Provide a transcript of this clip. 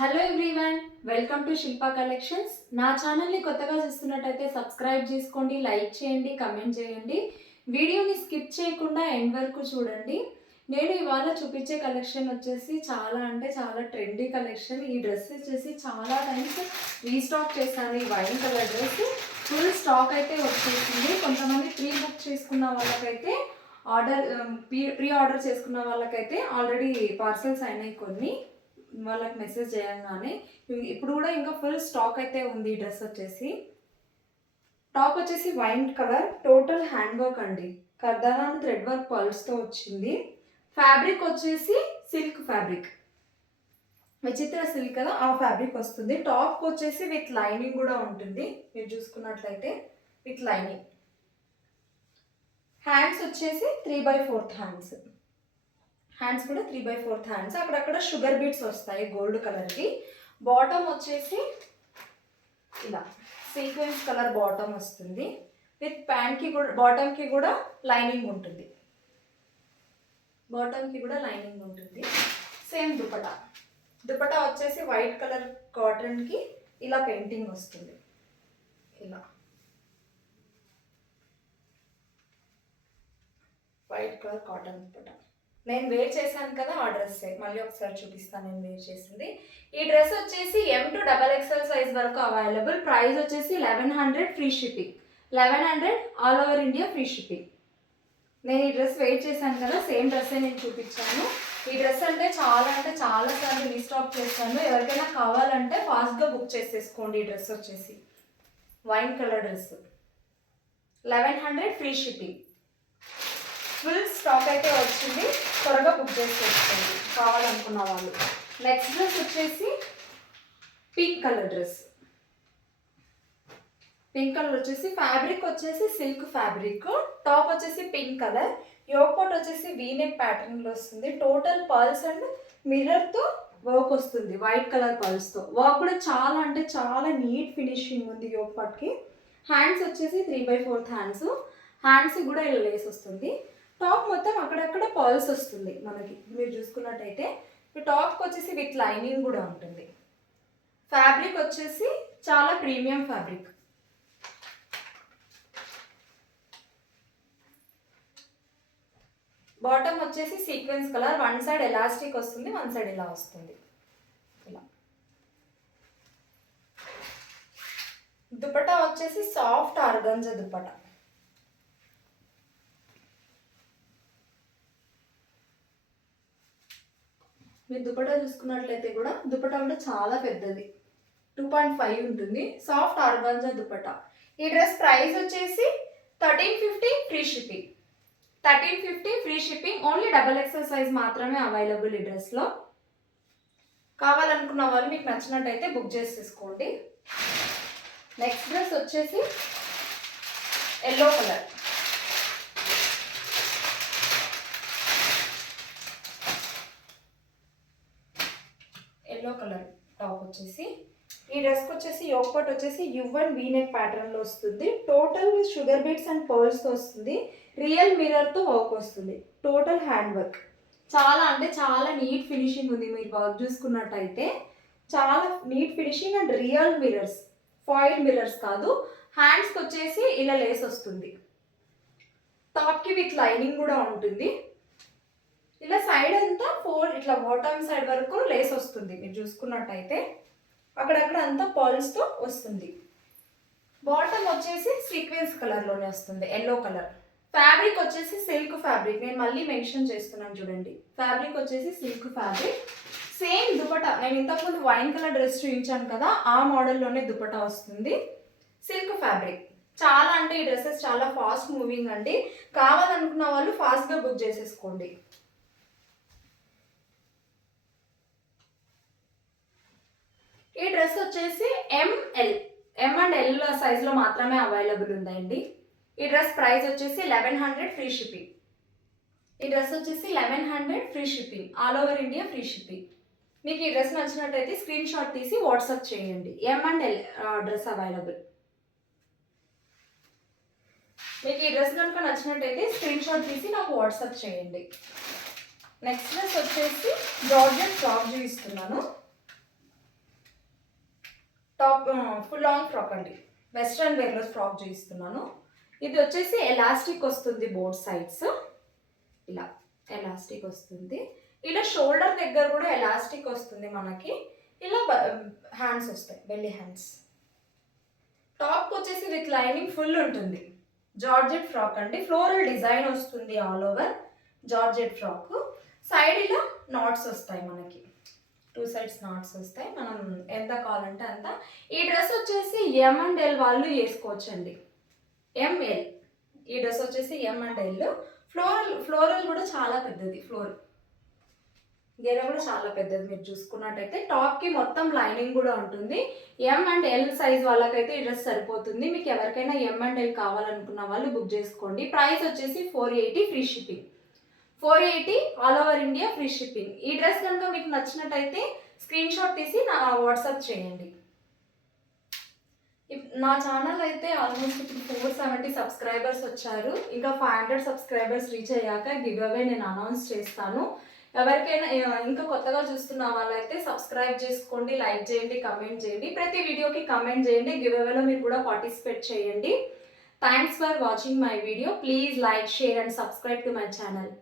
Hello everyone, welcome to Shilpa collections. నా ఛానల్ని కొత్తగా చూస్తున్నట్టయితే సబ్స్క్రైబ్ చేసుకోండి, లైక్ చేయండి, కమెంట్ చేయండి. వీడియోని స్కిప్ చేయకుండా ఎండ్ వరకు చూడండి. నేను ఇవాళ చూపించే కలెక్షన్ వచ్చేసి చాలా అంటే చాలా ట్రెండీ కలెక్షన్. ఈ డ్రెస్ వచ్చేసి చాలా టైమ్స్ రీస్టాక్ చేశాను. ఈ wine colour dress full stock అయితే వచ్చేసింది. కొంతమంది ప్రీ బుక్ చేసుకున్న వాళ్ళకైతే ప్రీ ఆర్డర్ చేసుకున్న వాళ్ళకైతే ఆల్రెడీ పార్సల్స్ అయినాయి కొన్ని. వాళ్ళకి మెసేజ్ చేయగానే ఇప్పుడు కూడా ఇంకా ఫుల్ స్టాక్ అయితే ఉంది. ఈ డ్రెస్ వచ్చేసి టాప్ వచ్చేసి wine colour, total hand work అండి. కర్దానా థ్రెడ్ వర్క్ పర్ల్స్తో వచ్చింది. ఫ్యాబ్రిక్ వచ్చేసి సిల్క్ ఫ్యాబ్రిక్, విచిత్ర సిల్క్ కదా ఆ ఫ్యాబ్రిక్ వస్తుంది. టాప్ వచ్చేసి విత్ లైనింగ్ కూడా ఉంటుంది. మీరు చూసుకున్నట్లయితే విత్ లైనింగ్. హ్యాండ్స్ వచ్చేసి 3/4 హ్యాండ్స్. హ్యాండ్స్ కూడా 3/4 హ్యాండ్స్. అక్కడక్కడ షుగర్ బీట్స్ వస్తాయి గోల్డ్ కలర్కి. బాటమ్ వచ్చేసి ఇలా సీక్వెన్స్ కలర్ బాటమ్ వస్తుంది. విత్ ప్యాంట్కి కూడా బాటమ్కి కూడా లైనింగ్ ఉంటుంది. బాటమ్కి కూడా లైనింగ్ ఉంటుంది. సేమ్ దుపటా. దుపటా వచ్చేసి వైట్ కలర్ కాటన్కి ఇలా పెయింటింగ్ వస్తుంది. ఇలా వైట్ కలర్ కాటన్ దుపటా. నేను వేర్ చేశాను కదా ఆ డ్రెస్, మళ్ళీ ఒకసారి చూపిస్తాను నేను వేర్ చేసింది. ఈ డ్రెస్ వచ్చేసి M2XXL సైజ్ వరకు అవైలబుల్. ప్రైస్ వచ్చేసి 1100 free shipping. 1100 all over India free shipping. నేను ఈ డ్రెస్ వేర్ చేశాను కదా, సేమ్ డ్రెస్సే నేను చూపించాను. ఈ డ్రెస్ అంటే చాలా సార్లు రీస్టాక్ చేశాను. ఎవరికైనా కావాలంటే ఫాస్ట్గా బుక్ చేసేసుకోండి. ఈ డ్రెస్ వచ్చేసి wine colour dress 1100 free shipping. Full stock అయితే వచ్చింది. త్వరగా బుక్ చేసుకోండి కావాలనుకున్న వాళ్ళు. నెక్స్ట్ డ్రెస్ వచ్చేసి pink colour dress. Pink colour వచ్చేసి ఫ్యాబ్రిక్ వచ్చేసి సిల్క్ ఫ్యాబ్రిక్. టాప్ వచ్చేసి పింక్ కలర్. యోక్ పార్ట్ వచ్చేసి వీనెక్ ప్యాటర్న్లో వస్తుంది. టోటల్ పర్ల్స్ అండ్ మిర్రర్తో వర్క్ వస్తుంది. వైట్ కలర్ పర్ల్స్తో వర్క్ కూడా చాలా అంటే చాలా నీట్ ఫినిషింగ్ ఉంది యోక్ పార్ట్కి. హ్యాండ్స్ వచ్చేసి 3/4 హ్యాండ్స్. హ్యాండ్స్కి కూడా ఇలా లేస్ వస్తుంది. టాప్ మొత్తం అక్కడక్కడ పర్ల్స్ వస్తుంది మనకి. మీరు చూసుకున్నట్టయితే ఈ టాప్కి వచ్చేసి విత్ లైనింగ్ కూడా ఉంటుంది. ఫ్యాబ్రిక్ వచ్చేసి చాలా ప్రీమియం ఫ్యాబ్రిక్. బాటమ్ వచ్చేసి sequence colour. One side elastic వస్తుంది, వన్ సైడ్ ఇలా వస్తుంది. ఇలా దుపట్టా వచ్చేసి సాఫ్ట్ ఆర్గంజా దుపట్టా. మీరు దుపట్టా చూసుకున్నట్లయితే కూడా దుపట్టా కూడా చాలా పెద్దది, 2.5 ఉంటుంది. Soft organza dupatta. ఈ డ్రెస్ ప్రైస్ వచ్చేసి 1350 free shipping. 1350 free shipping. Only XXL size మాత్రమే అవైలబుల్ ఈ డ్రెస్లో. కావాలనుకున్న వాళ్ళు మీకు నచ్చినట్టయితే బుక్ చేసేసుకోండి. నెక్స్ట్ డ్రెస్ వచ్చేసి yellow colour. Yellow colour top వచ్చేసి. ఈ డ్రెస్కి వచ్చేసి యోక్ పార్ట్ వచ్చేసి యువన్ వీనెక్ ప్యాటర్న్లో వస్తుంది. టోటల్ షుగర్ బీట్స్ అండ్ పర్ల్స్తో వస్తుంది. రియల్ మిర్రర్తో వర్క్ వస్తుంది. Total hand work. చాలా అంటే చాలా నీట్ ఫినిషింగ్ ఉంది. మీరు వర్క్ చూసుకున్నట్టయితే చాలా neat finishing and real mirrors, foil mirrors కాదు. హ్యాండ్స్కి వచ్చేసి ఇలా లేస్ వస్తుంది. టాప్కి విత్ లైనింగ్ కూడా ఉంటుంది. ఇలా సైడ్ అంతా ఇట్లా బాటమ్ సైడ్ వరకు లేస్ వస్తుంది. మీరు చూసుకున్నట్టయితే అక్కడక్కడ అంతా పర్ల్స్తో వస్తుంది. బాటమ్ వచ్చేసి సీక్వెన్స్ కలర్లోనే వస్తుంది, ఎల్లో కలర్. ఫ్యాబ్రిక్ వచ్చేసి సిల్క్ ఫ్యాబ్రిక్. నేను మళ్ళీ మెన్షన్ చేస్తున్నాను చూడండి. ఫ్యాబ్రిక్ వచ్చేసి సిల్క్ ఫ్యాబ్రిక్. సేమ్ దుపట్టా. నేను ఇంతకుముందు వైన్ కలర్ డ్రెస్ చూపించాను కదా, ఆ మోడల్లోనే దుపట్టా వస్తుంది. Silk fabric. చాలా అంటే ఈ డ్రెస్సెస్ చాలా ఫాస్ట్ మూవింగ్ అండి. కావాలనుకున్న వాళ్ళు ఫాస్ట్గా బుక్ చేసేసుకోండి. ఈ డ్రెస్ వచ్చేసి M అండ్ L సైజ్లో మాత్రమే అవైలబుల్ ఉందండి. ఈ డ్రెస్ ప్రైస్ వచ్చేసి 1100 ఫ్రీ షిప్పింగ్. ఈ డ్రెస్ వచ్చేసి 1100 free shipping. All over India free shipping. మీకు ఈ డ్రెస్ నచ్చినట్టయితే స్క్రీన్ షాట్ తీసి వాట్సాప్ చేయండి. M and L dress available. మీకు ఈ డ్రెస్ కనుక నచ్చినట్టయితే స్క్రీన్ షాట్ తీసి నాకు వాట్సాప్ చేయండి. నెక్స్ట్ డ్రెస్ వచ్చేసి జార్జెట్ ఫ్రాక్ చూపిస్తున్నాను. టాప్ ఫుల్ లాంగ్ ఫ్రాక్ అండి, వెస్ట్రన్ వేర్లో ఫ్రాక్ చూపిస్తున్నాను. ఇది వచ్చేసి ఎలాస్టిక్ వస్తుంది, బోత్ సైడ్స్ ఇలా ఎలాస్టిక్ వస్తుంది. ఇలా షోల్డర్ దగ్గర కూడా ఎలాస్టిక్ వస్తుంది మనకి. ఇలా హ్యాండ్స్ వస్తాయి, బెల్లీ హ్యాండ్స్. టాప్ వచ్చేసి విత్ లైనింగ్ ఫుల్ ఉంటుంది. జార్జెట్ ఫ్రాక్ అండి, ఫ్లోరల్ డిజైన్ వస్తుంది all over georgette frock. Side ఇలా నాట్స్ వస్తాయి మనకి, 2 సైడ్స్ నాట్స్ వస్తాయి. మనం ఎంత కావాలంటే అంత. ఈ డ్రెస్ వచ్చేసి M&L వాళ్ళు వేసుకోవచ్చండి, ML. ఈ డ్రెస్ వచ్చేసి M&L. ఫ్లోరల్ కూడా చాలా పెద్దది, గేర కూడా చాలా పెద్దది. మీరు చూసుకున్నట్టయితే టాప్కి మొత్తం లైనింగ్ కూడా ఉంటుంది. M&L సైజ్ వాళ్ళకైతే ఈ డ్రెస్ సరిపోతుంది. మీకు ఎవరికైనా M&L కావాలనుకున్న వాళ్ళు బుక్ చేసుకోండి. ప్రైస్ వచ్చేసి 480 free shipping. 480 all over India free shipping. ఈ డ్రెస్ కనుక మీకు నచ్చినట్టయితే స్క్రీన్ షాట్ తీసి నా వాట్సాప్ చేయండి. నా ఛానల్ అయితే ఆల్మోస్ట్ ఇప్పుడు 470 సబ్స్క్రైబర్స్ వచ్చారు. ఇంకా 500 సబ్స్క్రైబర్స్ రీచ్ అయ్యాక గివ్ అవే నేను అనౌన్స్ చేస్తాను. ఎవరికైనా ఇంకా కొత్తగా చూస్తున్న వాళ్ళైతే సబ్స్క్రైబ్ చేసుకోండి, లైక్ చేయండి, కమెంట్ చేయండి. ప్రతి వీడియోకి కమెంట్ చేయండి. గివ్ అవేలో మీరు కూడా పార్టిసిపేట్ చేయండి. Thanks for watching my video. Please like, share and subscribe to my channel.